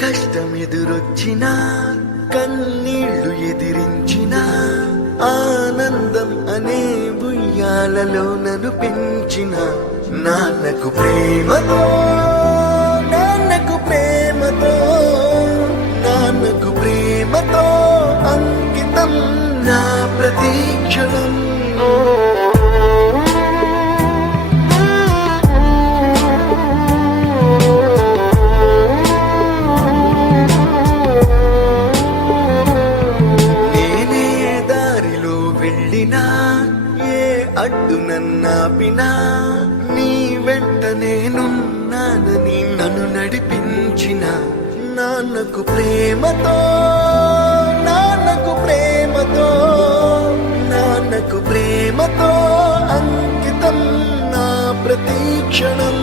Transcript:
కష్టమెదురొచ్చినా కన్నీళ్లు ఎదిరించినా ఆనందం అనే ఉయ్యాలలో నన్ను పెంచిన నాన్నకు ప్రేమతో నాన్నకు ప్రేమతో నాన్నకు ప్రేమతో అంకితం నా ప్రతీక్షణం. ఏ అడ్డు నన్నాపినా నీ వెంట నేనున్నానని నన్ను నడిపించిన నాన్నకు ప్రేమతో నాన్నకు ప్రేమతో నాన్నకు ప్రేమతో అంకితం నా ప్రతీక్షణం.